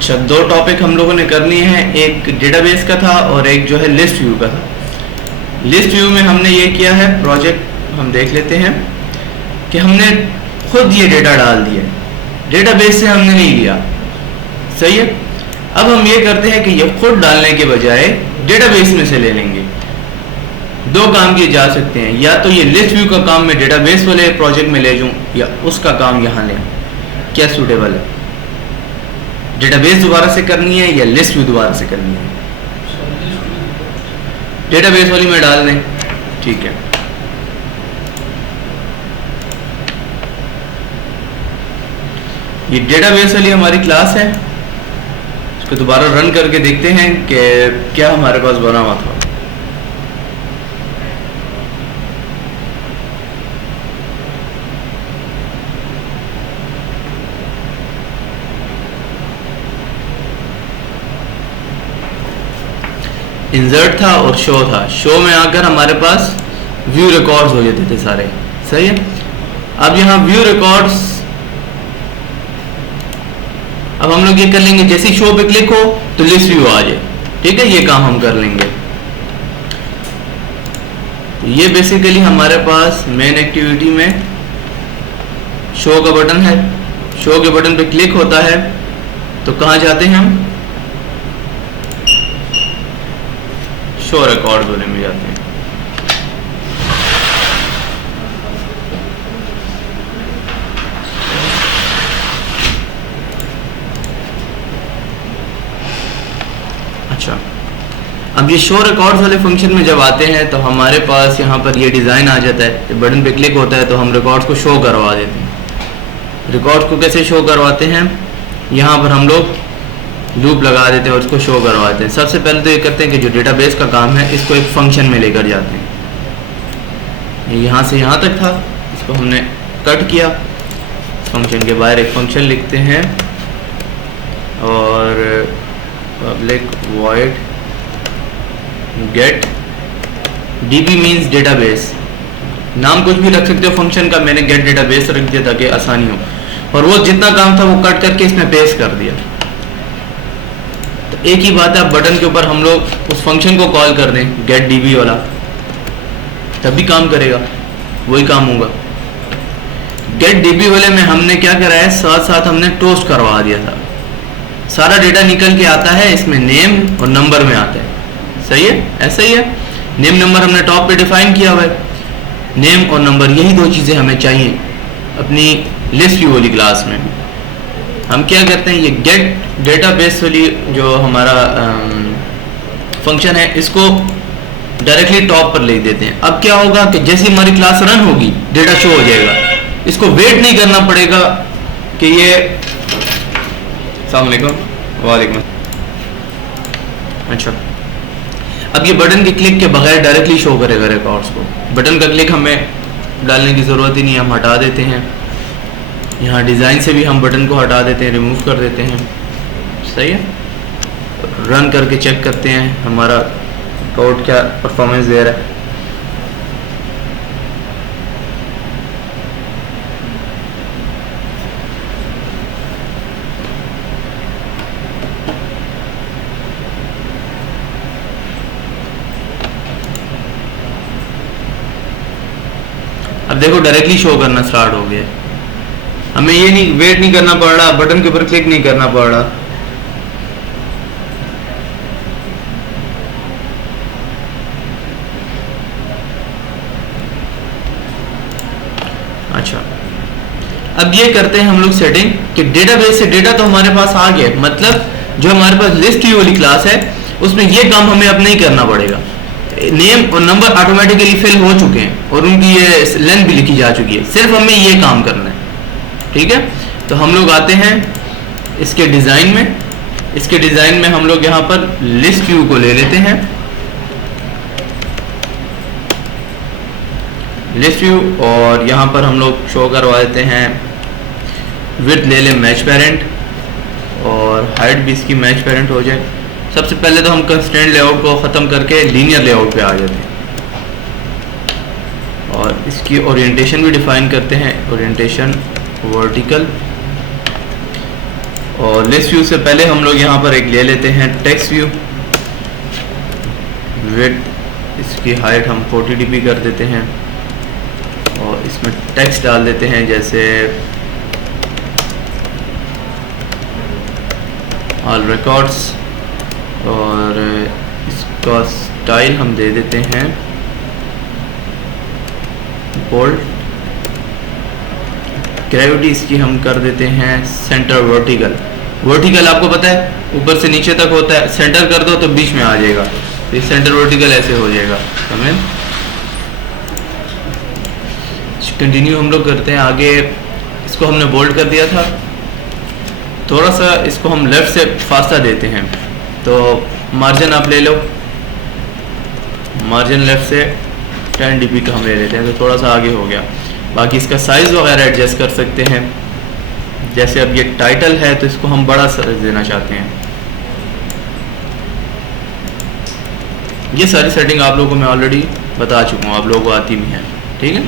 अच्छा, दो टॉपिक हम लोगों ने करनी है, एक डेटाबेस का था और एक जो है लिस्ट व्यू का था। लिस्ट व्यू में हमने ये किया है, प्रोजेक्ट हम देख लेते हैं कि हमने खुद ये डेटा डाल दिया, डेटाबेस से हमने नहीं लिया। सही है। अब हम ये करते हैं कि ये खुद डालने के बजाय डेटाबेस में से ले लेंगे। दो काम किए जा सकते हैं, या तो ये लिस्ट व्यू का काम मैं डेटाबेस वाले प्रोजेक्ट में ले जाऊं या उसका काम यहाँ ले। क्या सूटेबल है? डेटाबेस दोबारा से करनी है या लिस्ट व्यू दोबारा से करनी है? डेटाबेस वाली में डाल दें, ठीक है। ये डेटाबेस वाली हमारी क्लास है, इसको दोबारा रन करके देखते हैं कि क्या हमारे पास बना हुआ था। इंसर्ट था और शो था। शो में आकर हमारे पास व्यू रिकॉर्ड्स हो जाते थे सारे। सही है। अब यहाँ व्यू रिकॉर्ड्स, अब हम लोग ये कर लेंगे, जैसे शो पे क्लिक हो तो लिस्ट व्यू आ जाए। ठीक है, ये काम हम कर लेंगे। ये बेसिकली हमारे पास मेन एक्टिविटी में शो का बटन है। शो के बटन पे क्लिक होता है तो कहाँ जाते हैं हम? शो रिकॉर्ड होने में जाते हैं। अच्छा, अब ये शो रिकॉर्ड्स वाले फंक्शन में जब आते हैं तो हमारे पास यहाँ पर ये डिज़ाइन आ जाता है। जब बटन पे क्लिक होता है तो हम रिकॉर्ड्स को शो करवा देते हैं। रिकॉर्ड्स को कैसे शो करवाते हैं? यहाँ पर हम लोग लूप लगा देते हैं और इसको शो करवाते हैं। सबसे पहले तो ये करते हैं कि जो डेटाबेस का काम है इसको एक फंक्शन में लेकर जाते हैं। यहाँ से यहाँ तक था, इसको हमने कट किया। फंक्शन के बाहर एक फंक्शन लिखते हैं और public void get db means database. नाम कुछ भी रख सकते हो फंक्शन का, मैंने गेट डेटाबेस रख दिया ताकि आसानी हो। और वो जितना काम था वो कट करके इसमें पेस्ट कर दिया। तो एक ही बात है, अब बटन के ऊपर हम लोग उस फंक्शन को कॉल कर दें गेट db वाला, तब भी काम करेगा, वही काम होगा। गेट db वाले में हमने क्या करा है, साथ साथ हमने टोस्ट करवा दिया था। सारा डेटा निकल के आता है, इसमें नेम और नंबर में आता है। सही है, ऐसा ही है। नेम नंबर हमने टॉप पे डिफाइन किया हुआ है। नेम और नंबर, यही दो चीज़ें हमें चाहिए अपनी लिस्ट व्यू वाली क्लास में। हम क्या करते हैं, ये गेट डेटाबेस वाली जो हमारा फंक्शन है, इसको डायरेक्टली टॉप पर ले देते हैं। अब क्या होगा कि जैसे हमारी क्लास रन होगी डेटा शो हो जाएगा। इसको वेट नहीं करना पड़ेगा कि ये वालेकुम। अच्छा, अब ये बटन के क्लिक के बगैर डायरेक्टली शो करेगा रिकॉर्ड्स को। बटन का क्लिक हमें डालने की ज़रूरत ही नहीं है, हम हटा देते हैं। यहाँ डिज़ाइन से भी हम बटन को हटा देते हैं, रिमूव कर देते हैं। सही है। रन करके चेक करते हैं हमारा कोड क्या परफॉर्मेंस दे रहा है। अब देखो डायरेक्टली शो करना स्टार्ट हो गया। हमें ये नहीं वेट नहीं करना पड़ रहा, बटन के ऊपर क्लिक नहीं करना पड़ रहा। अच्छा, अब ये करते हैं हम लोग सेटिंग कि डेटाबेस से डेटा तो हमारे पास आ गया, मतलब जो हमारे पास लिस्ट व्यू वाली क्लास है उसमें ये काम हमें अब नहीं करना पड़ेगा। नेम और नंबर ऑटोमेटिकली फिल हो चुके हैं और उनकी ये लेंथ भी लिखी जा चुकी है। सिर्फ हमें ये काम करना है। ठीक है, तो हम लोग आते हैं इसके डिज़ाइन में। इसके डिज़ाइन में हम लोग यहाँ पर लिस्ट व्यू को ले लेते हैं। लिस्ट व्यू, और यहाँ पर हम लोग शो करवा देते हैं विड्थ ले लें मैच पेरेंट, और हाइट भी इसकी मैच पेरेंट हो जाए। सबसे पहले तो हम कंस्ट्रेंट लेआउट को ख़त्म करके लीनियर लेआउट पे आ जाते हैं और इसकी ओरिएंटेशन भी डिफाइन करते हैं। ओरिएंटेशन वर्टिकल, और लिस्ट व्यू से पहले हम लोग यहाँ पर एक ले लेते हैं टेक्स्ट व्यू। विड्थ इसकी हाइट हम 40 dp कर देते हैं और इसमें टेक्स्ट डाल देते हैं जैसे ऑल रिकॉर्ड्स, और इसका स्टाइल हम दे देते हैं बोल्ड। ग्रेविटी इसकी हम कर देते हैं सेंटर वर्टिकल। वर्टिकल आपको पता है ऊपर से नीचे तक होता है, सेंटर कर दो तो बीच में आ जाएगा, तो ये सेंटर वर्टिकल ऐसे हो जाएगा। हमें कंटिन्यू हम लोग करते हैं आगे। इसको हमने बोल्ड कर दिया था, थोड़ा सा इसको हम लेफ्ट से फासला देते हैं, तो मार्जिन आप ले लो, मार्जिन लेफ्ट से 10 dp का हम ले लेते हैं, तो थोड़ा सा आगे हो गया। बाकी इसका साइज़ वगैरह एडजस्ट कर सकते हैं। जैसे अब ये टाइटल है तो इसको हम बड़ा साइज देना चाहते हैं। ये सारी सेटिंग आप लोगों को मैं ऑलरेडी बता चुका हूँ, आप लोगों को आती भी है, ठीक है।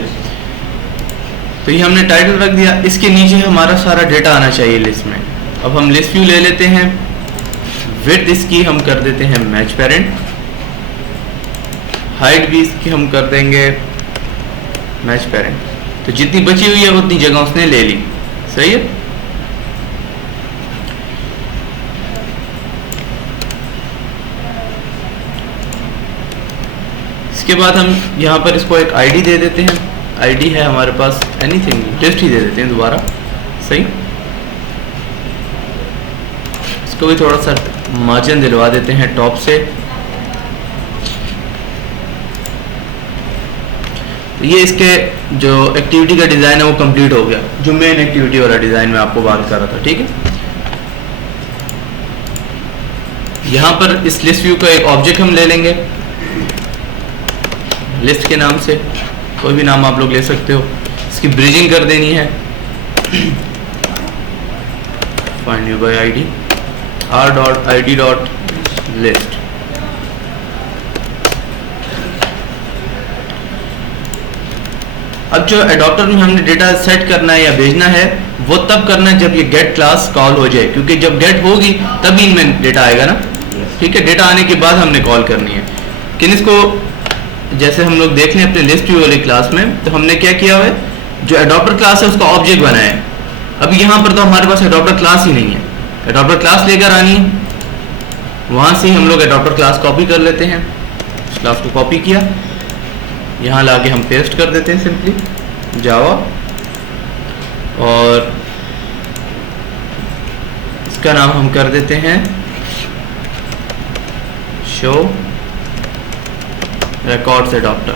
तो ये हमने टाइटल रख दिया, इसके नीचे हमारा सारा डेटा आना चाहिए लिस्ट में। अब हम लिस्ट व्यू ले लेते हैं, विड्थ इसकी हम कर देते हैं मैच पेरेंट, हाइट भी इसकी हम कर देंगे मैच पेरेंट। तो जितनी बची हुई है उतनी जगह उसने ले ली, सही है। इसके बाद हम यहाँ पर इसको एक आईडी दे देते हैं, आईडी है हमारे पास एनीथिंग, लिस्ट ही दे देते हैं दोबारा, सही। इसको भी थोड़ा सा मार्जिन दिलवा देते हैं टॉप से। ये इसके जो एक्टिविटी का डिज़ाइन है वो कंप्लीट हो गया, जो मेन एक्टिविटी वाला डिज़ाइन में आपको बात कर रहा था, ठीक है। यहाँ पर इस लिस्ट व्यू का एक ऑब्जेक्ट हम ले लेंगे, लिस्ट के नाम से, कोई भी नाम आप लोग ले सकते हो। इसकी ब्रिजिंग कर देनी है, find you bye ID r.id.list। अब जो एडॉप्टर में हमने डेटा सेट करना है या भेजना है वो तब करना है जब ये गेट क्लास कॉल हो जाए, क्योंकि जब गेट होगी तभी इनमें डेटा आएगा ना, ठीक है। डेटा आने के बाद हमने कॉल करनी है। लेकिन इसको जैसे हम लोग देख लें अपने लिस्ट व्यू वाली क्लास में, तो हमने क्या किया है, जो एडॉप्टर क्लास है उसका ऑब्जेक्ट बनाया है। अब यहाँ पर तो हमारे पास एडॉप्टर क्लास ही नहीं है, एडॉप्टर क्लास लेकर आनी है, वहाँ से ही हम लोग एडॉप्टर क्लास कॉपी कर लेते हैं। इस क्लास को कॉपी किया, यहाँ लाके हम पेस्ट कर देते हैं सिंपली जावा, और इसका नाम हम कर देते हैं शो रिकॉर्ड्स एडॉप्टर।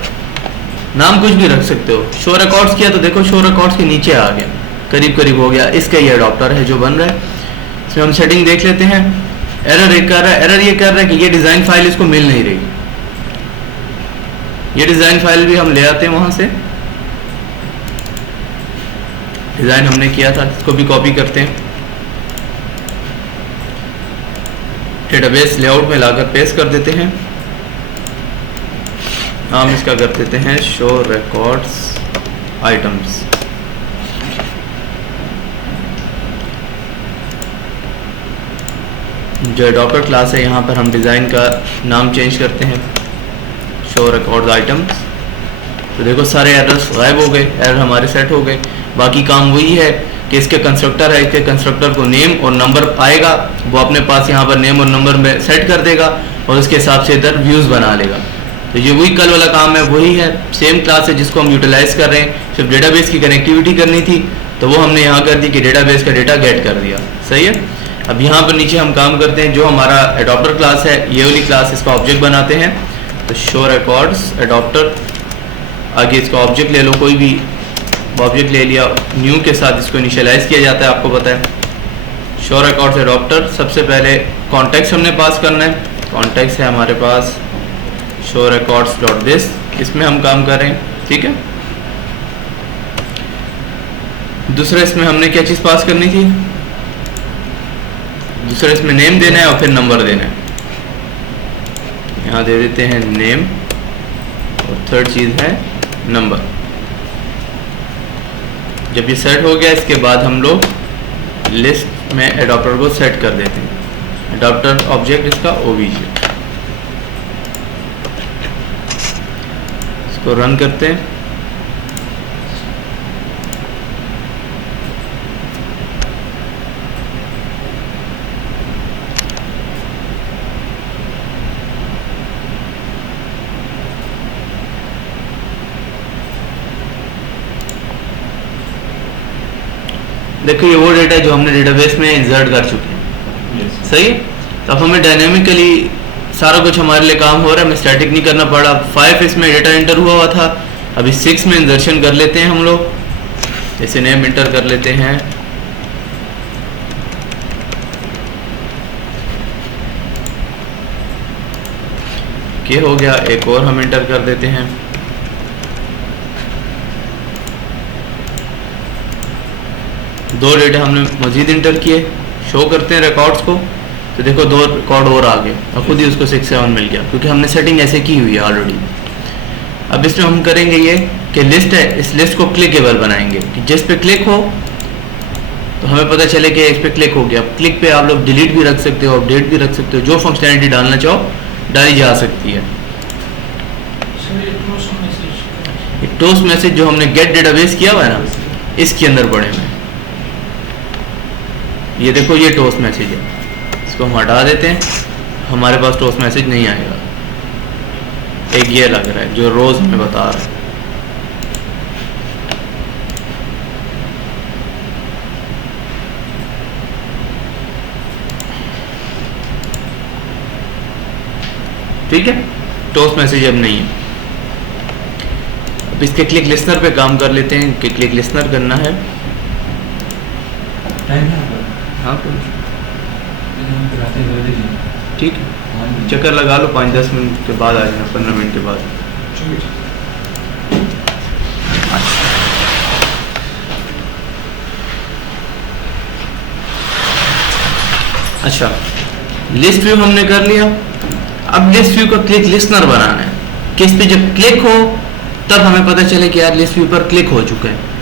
नाम कुछ भी रख सकते हो। शो रिकॉर्ड्स किया तो देखो शो रिकॉर्ड्स के नीचे आ गया, करीब करीब हो गया। इसका ये एडॉप्टर है जो बन रहा है। इसमें हम सेटिंग देख लेते हैं। एरर एक कर रहा है, एरर ये कर रहा है कि ये डिज़ाइन फाइल इसको मिल नहीं रही। ये डिज़ाइन फाइल भी हम ले आते हैं वहाँ से, डिज़ाइन हमने किया था, इसको भी कॉपी करते हैं, डेटाबेस लेआउट में लाकर पेस्ट कर देते हैं। नाम इसका कर देते हैं शो रिकॉर्ड्स आइटम्स। जो एडॉप्टर क्लास है यहाँ पर हम डिज़ाइन का नाम चेंज करते हैं शो रिकॉर्ड्स आइटम्स। तो देखो सारे एरर्स गायब हो गए, एरर हमारे सेट हो गए। बाकी काम वही है कि इसके कंस्ट्रक्टर है, इसके कंस्ट्रक्टर को नेम और नंबर आएगा, वो अपने पास यहाँ पर नेम और नंबर में सेट कर देगा और उसके हिसाब से इधर व्यूज़ बना लेगा। तो ये वही कल वाला काम है, वही है, सेम क्लास है जिसको हम यूटिलाइज कर रहे हैं। सिर्फ डेटाबेस की कनेक्टिविटी करनी थी तो वो हमने यहाँ कर दी कि डेटाबेस का डेटा गेट कर दिया, सही है। अब यहाँ पर नीचे हम काम करते हैं, जो हमारा एडॉप्टर क्लास है ये वाली क्लास, इसका ऑब्जेक्ट बनाते हैं। तो शो रिकॉर्ड्स एडॉप्टर, आगे इसका ऑब्जेक्ट ले लो, कोई भी ऑब्जेक्ट ले लिया, न्यू के साथ इसको इनिशियलाइज किया जाता है, आपको पता है। शो रिकॉर्ड्स एडॉप्टर, सबसे पहले कॉन्टेक्स्ट हमने पास करना है। कॉन्टेक्स्ट है हमारे पास शो रिकॉर्ड्स डॉट दिस, इसमें हम काम कर रहे हैं, ठीक है। दूसरा इसमें हमने क्या चीज़ पास करनी थी, दूसरा इसमें नेम देना है और फिर नंबर देना है। यहाँ दे देते हैं नेम और थर्ड चीज़ है नंबर। जब ये सेट हो गया इसके बाद हम लोग लिस्ट में एडॉप्टर को सेट कर देते हैं। एडॉप्टर ऑब्जेक्ट इसका ओबीजे, इसको रन करते हैं। देखो ये वो डेटा जो हमने डेटाबेस में इंसर्ट कर चुके हैं। सही है। तो अब हमें डायनेमिकली सारा कुछ हमारे लिए काम हो रहा है, हमें स्टैटिक नहीं करना पड़ा। 5 इसमें डेटा एंटर हुआ था, अभी 6 में इंसर्शन कर लेते हैं हम लोग। जैसे नेम एंटर कर लेते हैं, के हो गया। एक और हम एंटर कर देते हैं, दो डेटा हमने मजीद इंटर किए। शो करते हैं रिकॉर्ड्स को, तो देखो 2 रिकॉर्ड और आ गए और खुद ही उसको 6 7 मिल गया, क्योंकि हमने सेटिंग ऐसे की हुई है ऑलरेडी। अब इसमें हम करेंगे ये कि लिस्ट है, इस लिस्ट को क्लिकेबल बनाएंगे कि जिस पे क्लिक हो तो हमें पता चले कि इस पे क्लिक हो गया। क्लिक पे आप लोग डिलीट भी रख सकते हो, अपडेट भी रख सकते हो, जो फंक्शनैलिटी डालना चाहो डाली जा सकती है। एक टोस्ट मैसेज जो हमने गेट डेटाबेस किया हुआ है ना, इसके अंदर पड़े हुए हैं। ये देखो ये टोस्ट मैसेज है, इसको हम हटा देते हैं, हमारे पास टोस्ट मैसेज नहीं आएगा। एक ये लग रहा है जो रोज हमें बता रहा है। ठीक है, टोस्ट मैसेज अब नहीं है। अब इसके क्लिक लिस्नर पे काम कर लेते हैं कि क्लिक लिस्नर करना है। हाँ ठीक है, चक्कर लगा लो, 5-10 मिनट के बाद आ जाना, 15 मिनट के बाद। अच्छा, लिस्ट व्यू हमने कर लिया। अब लिस्ट व्यू का क्लिक लिस्नर बनाना है कि इस पे जब क्लिक हो तब हमें पता चले कि यार लिस्ट व्यू पर क्लिक हो चुका है।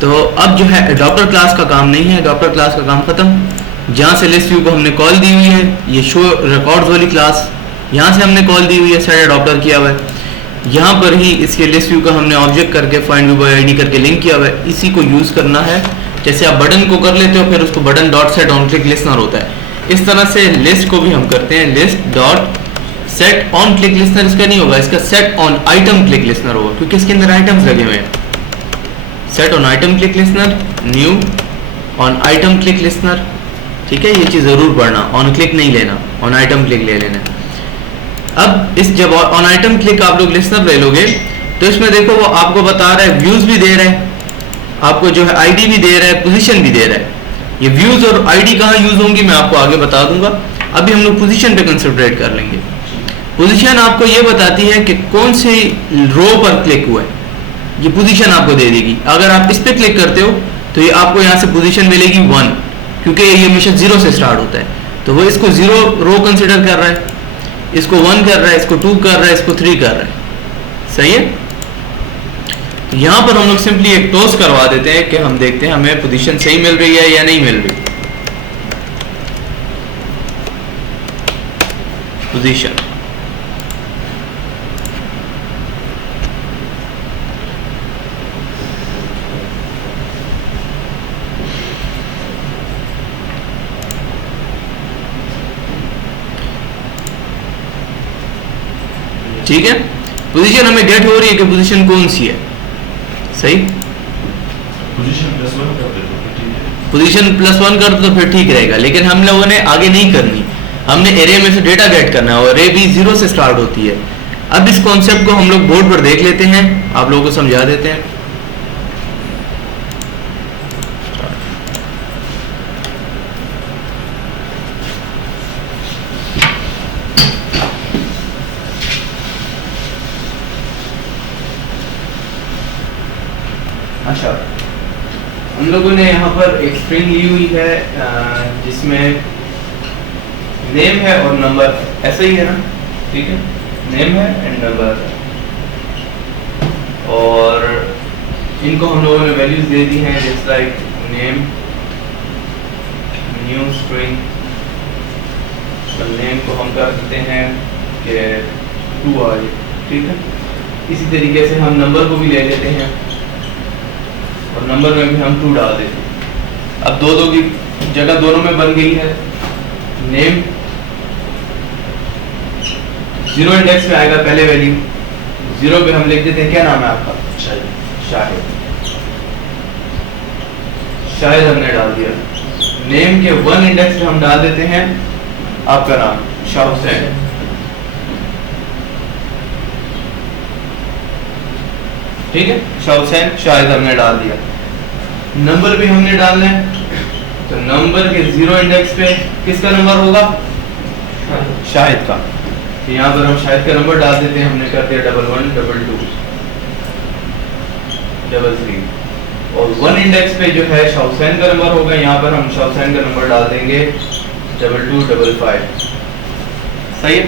तो अब जो है एडॉप्टर क्लास का काम नहीं है, एडॉप्टर क्लास का काम खत्म। जहाँ से लिस्ट व्यू को हमने कॉल दी हुई है, ये शो रिकॉर्ड्स वाली क्लास, यहाँ से हमने कॉल दी हुई है, सेट एडॉप्टर किया हुआ है। यहाँ पर ही इसके लिस्ट व्यू का हमने ऑब्जेक्ट करके फाइंड व्यू बाय आईडी करके लिंक किया हुआ है। इसी को यूज करना है। जैसे आप बटन को कर लेते हो, फिर उसको button dot set on click listener होता है, इस तरह से लिस्ट को भी हम करते हैं। List dot set on click listener इसका नहीं होगा, इसका set on item click listener होगा, क्योंकि इसके अंदर आइटम्स लगे हुए हैं। Set on item click listener, new on item click listener. ठीक है, ये चीज जरूर पढ़ना, ऑन क्लिक नहीं लेना, ऑन आइटम क्लिक ले लेना। अब इस जब ऑन आइटम क्लिक आप लोग लिस्नर ले लोगे तो इसमें देखो वो आपको बता रहा है, व्यूज भी दे रहा है, आपको जो है आईडी भी दे रहा है, पोजीशन भी दे रहा है। ये व्यूज और आईडी कहाँ यूज होंगी मैं आपको आगे बता दूंगा। अभी हम लोग पोजीशन पे कंसंट्रेट कर लेंगे। पोजीशन आपको ये बताती है कि कौन सी रो पर क्लिक हुआ है, ये पोजीशन आपको दे देगी। अगर आप इस पे क्लिक करते हो तो ये आपको यहाँ से पोजीशन मिलेगी 1, क्योंकि ये हमेशा 0 से स्टार्ट होता है। तो वो इसको 0 रो कंसिडर कर रहा है, इसको 1 कर रहा है, इसको 2 कर रहा है, इसको 3 कर रहा है। सही है। तो यहाँ पर हम लोग सिंपली एक टॉस करवा देते हैं कि हम देखते हैं हमें पोजीशन सही मिल रही है या नहीं मिल रही। पोजीशन ठीक है, पोजीशन हमें गेट हो रही है कि पोजीशन कौन सी है। सही, पोजीशन +1 कर दो तो फिर ठीक रहेगा, लेकिन हम लोगों ने आगे नहीं करनी, हमने एरे में से डेटा गेट करना है और एरे भी 0 से स्टार्ट होती है। अब इस कॉन्सेप्ट को हम लोग बोर्ड पर देख लेते हैं, आप लोगों को समझा देते हैं। अच्छा, हम लोगों ने यहाँ पर एक स्ट्रिंग ली हुई है जिसमें नेम है और नंबर, ऐसा ही है ना। ठीक है, नेम है एंड नंबर, और इनको हम लोगों ने वैल्यूज दे दी हैं, just like name new string, name को हम कर देते हैं कि 2 आ जाए, ठीक है। इसी तरीके से हम नंबर को भी ले लेते हैं और नंबर में भी हम 2 डाल देते हैं। अब दो की जगह दोनों में बन गई है। नेम 0 इंडेक्स में आएगा पहले वैल्यू, 0 पे हम लिख देते हैं क्या नाम है आपका, शाहिद। शाहिद हमने डाल दिया। नेम के 1 इंडेक्स पे हम डाल देते हैं आपका नाम शाह हुसैन। ठीक है, शाह हुसैन शाहिद हमने डाल दिया। नंबर भी हमने डालना है, तो नंबर के 0 इंडेक्स पे किसका नंबर होगा, शाहिद का। तो यहाँ पर हम शाहिद का नंबर डाल देते हैं, हमने कर दिया 11 22 33, और 1 इंडेक्स पे जो है शाह हुसैन का नंबर होगा, यहाँ पर हम शाह हुसैन का नंबर डाल देंगे 22 55। सही है।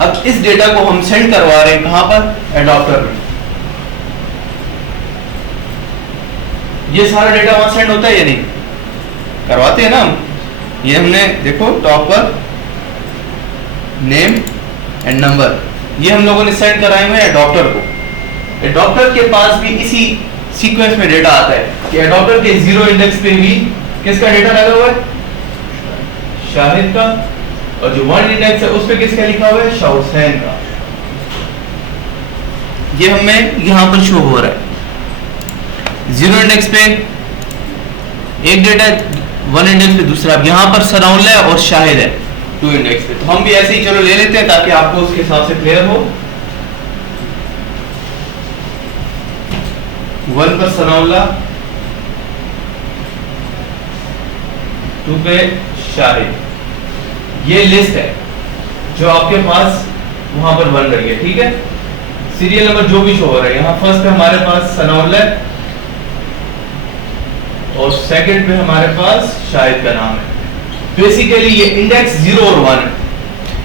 अब इस डेटा को हम सेंड करवा रहे हैं कहां पर, एडॉप्टर में। ये सारा डेटा वहां सेंड होता है या नहीं, करवाते हैं ना हम। ये हमने देखो टॉप पर नेम एंड नंबर, ये हम लोगों ने सेंड कराए हुए एडॉप्टर को। एडॉप्टर के पास भी इसी सीक्वेंस में डेटा आता है कि एडॉप्टर के 0 इंडेक्स पे भी किसका डेटा लगा हुआ है, शाहिद का, और जो 1 इंडेक्स है उस पे किसका लिखा हुआ है, शाह हुसैन का। ये हमें यहां पर शो हो रहा है। 0 इंडेक्स पे एक डेटा, 1 इंडेक्स पे दूसरा। यहां पर सनाउल्लाह है और शाहिद है 2 इंडेक्स पे। तो हम भी ऐसे ही चलो ले लेते हैं ताकि आपको उसके हिसाब से क्लियर हो। 1 पर सनाउल्लाह, 2 पे शाहिद। ये लिस्ट है जो आपके पास वहां पर बन रही है, ठीक है। सीरियल नंबर जो भी शो हो रहा है, यहाँ फर्स्ट पे हमारे पास सनाउल्लाह और सेकंड पे हमारे पास शाहिद का नाम है। बेसिकली ये इंडेक्स 0 और 1 है,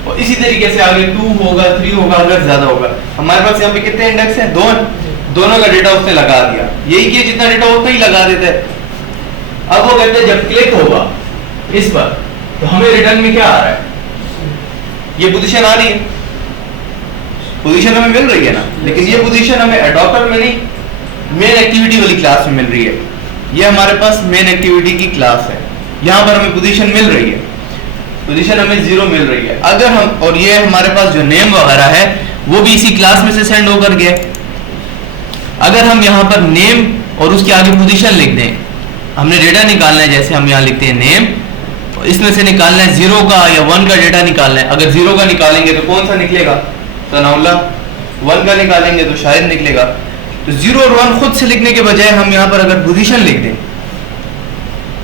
और इसी तरीके से आगे 2 होगा, 3 होगा, अगर ज्यादा होगा। हमारे पास यहाँ पे कितने इंडेक्स हैं, 2, दोनों का डेटा उसने लगा दिया। यही कि जितना डेटा होता ही लगा देता है। अब वो कहते हैं जब क्लिक होगा इस पर तो हमें रिटर्न में क्या आ रहा है, ये पोजीशन आ रही है, पोजीशन हमें मिल रही है ना, लेकिन ये पोजीशन हमें एडॉप्टर में नहीं, मेन एक्टिविटी वाली क्लास में मिल रही है। ये हमारे पास मेन एक्टिविटी की क्लास है, यहाँ पर हमें पोजीशन मिल रही है, पोजीशन हमें 0 मिल रही है। अगर हम, और ये हमारे पास जो नेम वगैरह है वो भी इसी क्लास में से सेंड होकर गया। अगर हम यहाँ पर नेम और उसके आगे पोजीशन लिख दें, हमने डेटा निकालना है, जैसे हम यहाँ लिखते हैं नेम, इसमें से निकालना है 0 का या 1 का डेटा निकालना है। अगर 0 का निकालेंगे तो कौन सा निकलेगा, सनाउल्लाह। 1 का निकालेंगे तो शायद निकलेगा। तो 0 और 1 खुद से लिखने के बजाय हम यहाँ पर अगर पोजीशन लिख दें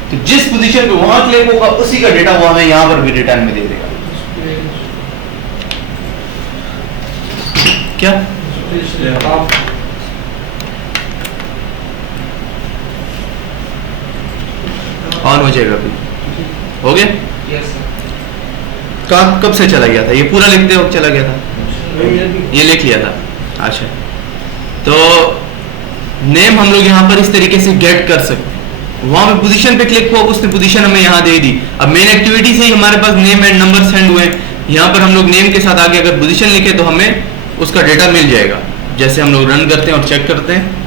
तो जिस पोजीशन पे वहां क्लिक होगा उसी का डेटा वो हमें यहाँ पर भी रिटर्न में दे देगा। क्या ऑन हो जाएगा, हो गया। कब से चला गया था, ये पूरा लिखते वक्त चला गया था, ये लिख लिया था। अच्छा, तो नेम हम लोग यहाँ पर इस तरीके से गेट कर सकते हैं। वहां पे पोजीशन पे क्लिक हुआ, उसने पोजीशन हमें यहाँ दे दी। अब मेन एक्टिविटी से ही हमारे पास नेम एंड नंबर सेंड हुए। यहाँ पर हम लोग नेम के साथ आगे अगर पोजीशन लिखे तो हमें उसका डेटा मिल जाएगा। जैसे हम लोग रन करते हैं और चेक करते हैं,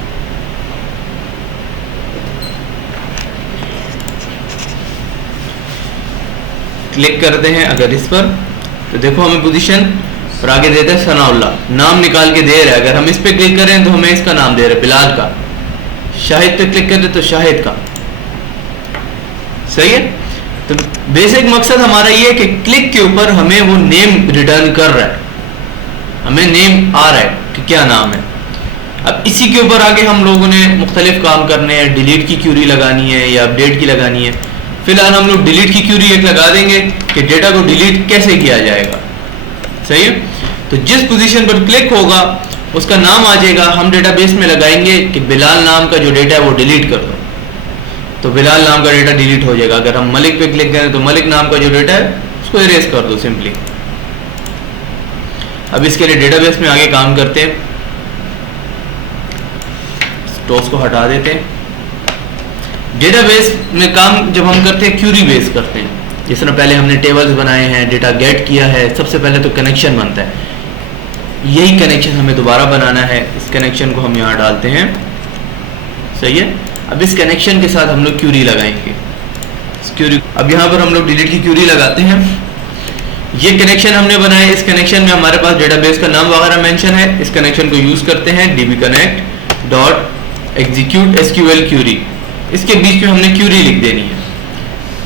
क्लिक करते हैं अगर इस पर तो देखो हमें पोजीशन और आगे देता है सनाउल्लाह, नाम निकाल के दे रहा है। अगर हम इस पे क्लिक करें तो हमें इसका नाम दे रहा है, बिलाल का। शाहिद पे क्लिक करें तो शाहिद का। सही है। तो बेसिक मकसद हमारा ये है कि क्लिक के ऊपर हमें वो नेम रिटर्न कर रहा है, हमें नेम आ रहा है कि क्या नाम है। अब इसी के ऊपर आगे हम लोगों ने मुख्तलिफ काम करने हैं, डिलीट की क्यूरी लगानी है या अपडेट की लगानी है। फिलहाल हम लोग डिलीट की क्यूरी एक लगा देंगे कि डेटा को डिलीट कैसे किया जाएगा। सही है। तो जिस पोजीशन पर क्लिक होगा उसका नाम आ जाएगा, हम डेटाबेस में लगाएंगे कि बिलाल नाम का जो डेटा है वो डिलीट कर दो, तो बिलाल नाम का डेटा डिलीट हो जाएगा। अगर हम मलिक पे क्लिक करें तो मलिक नाम का जो डेटा है उसको इरेज कर दो सिंपली। अब इसके लिए डेटाबेस में आगे काम करते हैं, स्टोर्स को हटा देते हैं। डेटाबेस में काम जब हम करते हैं क्यूरी बेस करते हैं, जिस तरह पहले हमने टेबल्स बनाए हैं, डेटा गेट किया है, सबसे पहले तो कनेक्शन बनता है, यही कनेक्शन हमें दोबारा बनाना है। इस कनेक्शन को हम यहाँ डालते हैं, सही है। अब इस कनेक्शन के साथ हम लोग क्यूरी लगाएंगे, क्यूरी। अब यहाँ पर हम लोग डिलीट की क्यूरी लगाते हैं। ये कनेक्शन हमने बनाया, इस कनेक्शन में हमारे पास डेटाबेस का नाम वगैरह मेंशन है। इस कनेक्शन को यूज करते हैं dbconnect dot execute SQL query, इसके बीच में हमने क्यूरी लिख देनी है।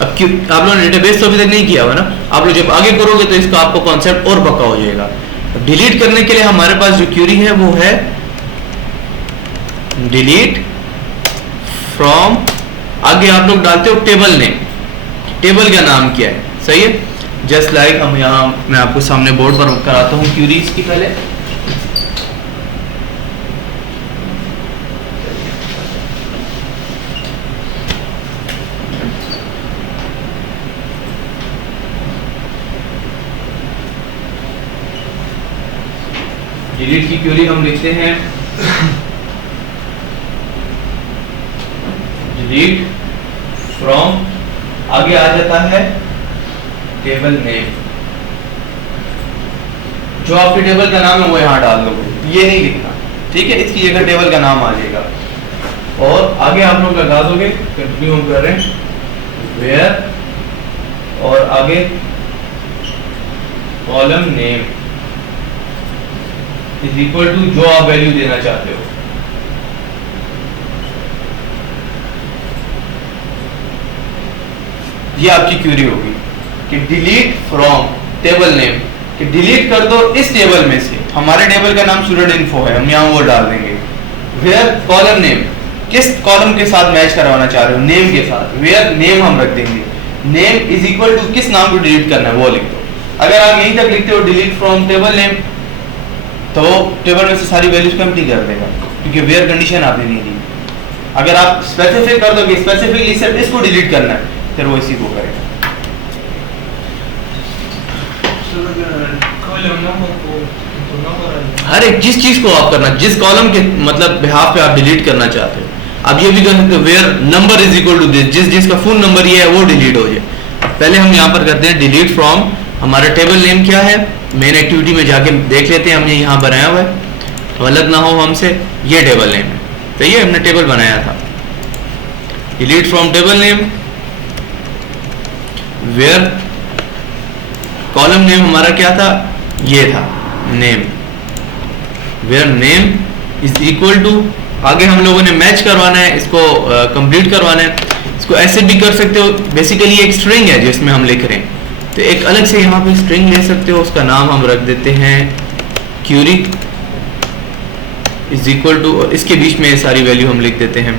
अब आप लोगों ने डेटाबेस तो अभी तक नहीं किया हुआ ना, आप लोग जब आगे करोगे तो इसका आपको कॉन्सेप्ट और पक्का हो जाएगा। डिलीट करने के लिए हमारे पास जो क्यूरी है वो है डिलीट फ्रॉम, आगे आप लोग डालते हो टेबल नेम, टेबल का नाम क्या है, सही है। जस्ट लाइक हम यहाँ, मैं आपको सामने बोर्ड पर कराता हूँ क्यूरीज की पहले। डिलीट की क्यूरी हम लिखते हैं डिलीट फ्रॉम, आगे आ जाता है टेबल नेम, जो आपके टेबल का नाम है वो यहाँ डाल दो, ये नहीं लिखना, ठीक है। इसकी जगह टेबल का नाम आ जाएगा। और आगे आप लोग लगा दोगे, कंटिन्यू हम कर रहे हैं, वेयर और आगे column name is equal to जो आप वैल्यू देना चाहते हो। ये आपकी क्वेरी होगी कि डिलीट फ्रॉम टेबल नेम, कि डिलीट कर दो इस टेबल में से, हमारे टेबल का नाम स्टूडेंट इन्फो है, हम यहाँ वो डाल देंगे। वेयर कॉलम नेम, किस कॉलम के साथ मैच करवाना चाह रहे हो, नेम के साथ, वेयर नेम हम रख देंगे, नेम इज इक्वल टू किस नाम को डिलीट करना है वो लिख दो। अगर आप यहीं तक लिखते हो डिलीट फ्रॉम टेबल नेम, तो टेबल में से सारी वैल्यूज कम्प्लीट कर देगा, क्योंकि वेयर कंडीशन आपने नहीं दी। अगर आप स्पेसिफिक कर दो कि स्पेसिफिकली सिर्फ इसको डिलीट करना है, फिर वो इसी को करेगा। हर एक जिस चीज को आप करना, जिस कॉलम के मतलब बिहाफ पे आप डिलीट करना चाहते हो, आप ये भी कर सकते हो where number is equal to this, जिस जिसका फुल नंबर ये है वो डिलीट हो जाए। पहले हम यहाँ पर करते हैं डिलीट फ्रॉम, हमारा टेबल नेम क्या है, मेन एक्टिविटी में जाके देख लेते हैं, हमने यहाँ बनाया हुआ है, गलत ना हो हमसे, ये टेबल नेम है, तो ये हमने टेबल बनाया था। Delete from table name, where column name हमारा क्या था, ये था name, where name is equal to, आगे हम लोगों ने मैच करवाना है, इसको कंप्लीट करवाना है। इसको ऐसे भी कर सकते हो, बेसिकली एक स्ट्रिंग है जिसमें हम लिख रहे हैं, तो एक अलग से यहाँ पे स्ट्रिंग ले सकते हो, उसका नाम हम रख देते हैं क्यूरी इज इक्वल टू, और इसके बीच में सारी वैल्यू हम लिख देते हैं।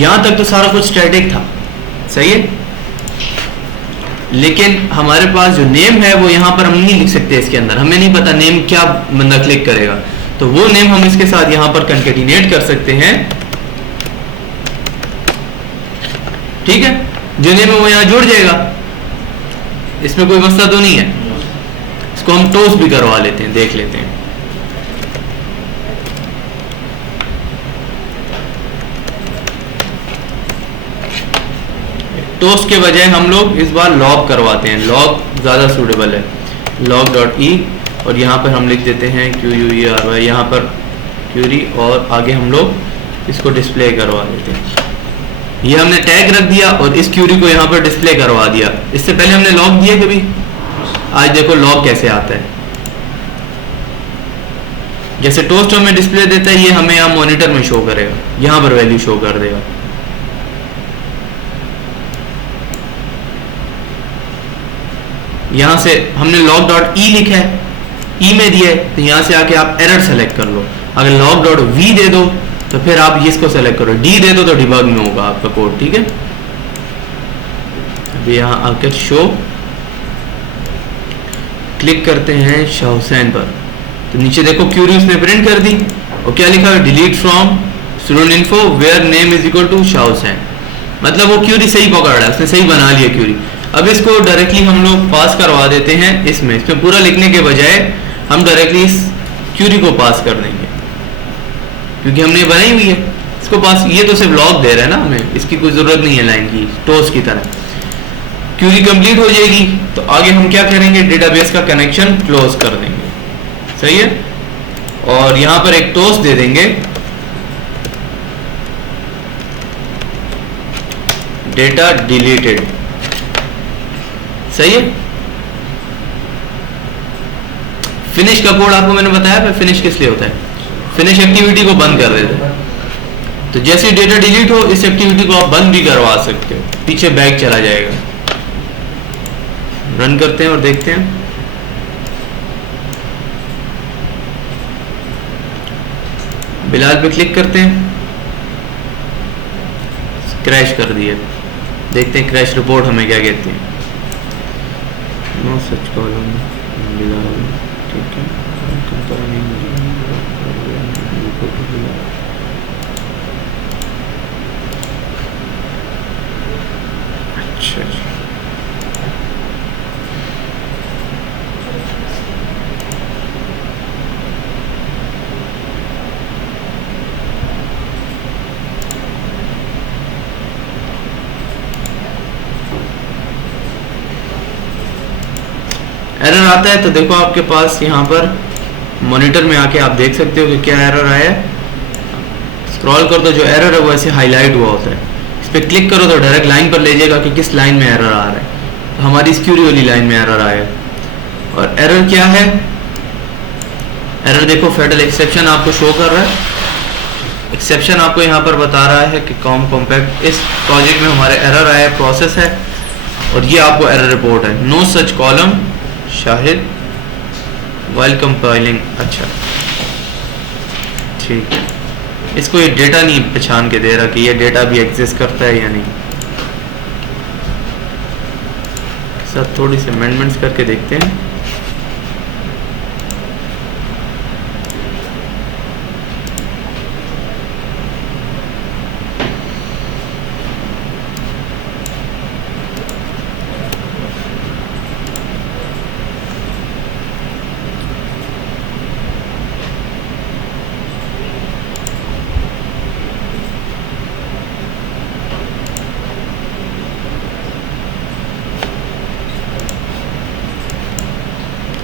यहां तक तो सारा कुछ स्टैटिक था, सही है, लेकिन हमारे पास जो नेम है वो यहाँ पर हम नहीं लिख सकते, इसके अंदर हमें नहीं पता नेम क्या बंदा क्लिक करेगा, तो वो नेम हम इसके साथ यहाँ पर कंकेटिनेट कर सकते हैं, ठीक है। जो नेम है वो यहाँ जुड़ जाएगा, इसमें कोई मसला तो नहीं है। इसको हम टोस्ट भी करवा लेते हैं, देख लेते हैं। टोस्ट के बजाय हम लोग इस बार लॉग करवाते हैं, लॉग ज़्यादा सूटेबल है, लॉग डॉट ई, और यहाँ पर हम लिख देते हैं QUERY, यहाँ पर क्यूरी, और आगे हम लोग इसको डिस्प्ले करवा देते हैं। ये हमने टैग रख दिया और इस क्यूरी को यहाँ पर डिस्प्ले करवा दिया। इससे पहले हमने लॉग दिया कभी, आज देखो लॉग कैसे आता है। जैसे टोस्ट हमें डिस्प्ले देता है, ये हमें यहाँ मॉनिटर में शो करेगा, यहाँ पर वैल्यू शो कर देगा। यहाँ से हमने log डॉट ई लिखा है, ई में दिया है, तो यहाँ से आके आप एरर सेलेक्ट कर लो। अगर log डॉट वी दे दो तो फिर आप इसको सेलेक्ट करो, डी दे दो तो डिबग में होगा आपका कोड, ठीक है। अभी यहाँ आकर शो क्लिक करते हैं शाह हुसैन पर, तो नीचे देखो क्यूरी उसने प्रिंट कर दी, और क्या लिखा है, delete from student info where name is equal to Shah Hussain, मतलब वो क्यूरी सही पकड़ रहा है, उसने सही बना लिया क्यूरी। अब इसको डायरेक्टली हम लोग पास करवा देते हैं, इसमें पूरा लिखने के बजाय हम डायरेक्टली इस क्यूरी को पास कर देंगे, क्योंकि हमने बनाई हुई है। इसको पास ये तो सिर्फ लॉग दे रहा है ना हमें, इसकी कोई ज़रूरत नहीं है लाइन की, टोस्ट की तरह। क्यूरी कंप्लीट हो जाएगी तो आगे हम क्या करेंगे, डेटाबेस का कनेक्शन क्लोज कर देंगे, सही है। और यहां पर एक टोस्ट दे देंगे, डेटा डिलीटेड, सही है। फिनिश का कोड आपको मैंने बताया, फिनिश किस लिए होता है, फिनिश एक्टिविटी को बंद कर देते हैं। तो जैसे ही डेटा डिलीट हो इस एक्टिविटी को आप बंद भी करवा सकते हो, पीछे बैक चला जाएगा। रन करते हैं और देखते हैं। बिलाल पे क्लिक करते हैं, क्रैश कर दिया। देखते हैं क्रैश रिपोर्ट हमें क्या कहती है। नो सच कॉलम बिलाल, ठीक है। अच्छा जी, एरर आता है तो देखो आपके पास यहाँ पर मॉनिटर में आके आप देख सकते हो कि क्या एरर आया है। स्क्रॉल कर दो, जो एरर है वो ऐसे हाईलाइट हुआ होता है, इस पर क्लिक करो तो डायरेक्ट लाइन पर ले जाएगा कि किस लाइन में एरर आ रहा है। तो हमारी क्यूरी वाली लाइन में एरर आया है। और एरर क्या है, एरर देखो फेडरल एक्सेप्शन आपको शो कर रहा है। एक्सेप्शन आपको यहाँ पर बता रहा है कि कॉम कॉम्पैक्ट इस प्रोजेक्ट में हमारे एरर आया है, प्रोसेस है, और ये आपको एरर रिपोर्ट है। No such column Shahid while compiling. अच्छा ठीक है, इसको ये डेटा नहीं पहचान के दे रहा कि ये डेटा भी एग्जिस्ट करता है या नहीं। सब थोड़ी सी अमेंडमेंट्स करके देखते हैं।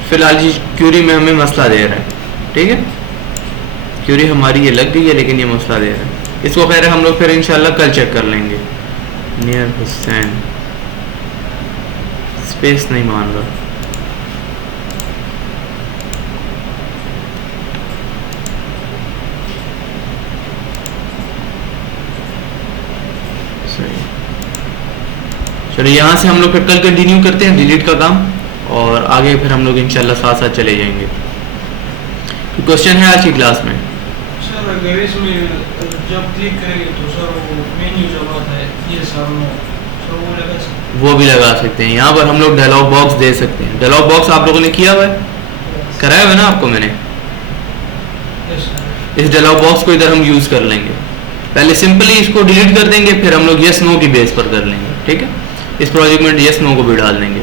फिलहाल जी क्यूरी में हमें मसला दे रहा है, ठीक है। क्यूरी हमारी ये लग गई है लेकिन ये मसला दे रहा है। इसको खैर हम लोग फिर इंशाल्लाह कल चेक कर लेंगे। नियर हुसैन स्पेस नहीं मान रहा। सही, चलो यहाँ से हम लोग फिर कल कंटिन्यू करते हैं डिलीट का काम, और आगे फिर हम लोग इंशाल्लाह साथ साथ चले जाएंगे। क्वेश्चन है आज की क्लास में सर, अगर इसमें जब क्लिक करेंगे तो सर वो मेन्यू जो आता है ये सामने सर वो लगा सकते, वो भी लगा सकते हैं। यहाँ पर हम लोग डायलॉग बॉक्स दे सकते हैं। डायलॉग बॉक्स आप लोगों ने किया हुआ है, कराया हुआ है ना आपको मैंने। इस डायलॉग बॉक्स को इधर हम यूज कर लेंगे। पहले सिंपली इसको डिलीट कर देंगे, फिर हम लोग यस नो की बेस पर कर लेंगे, ठीक है। इस प्रोजेक्ट में यस नो को भी डाल देंगे।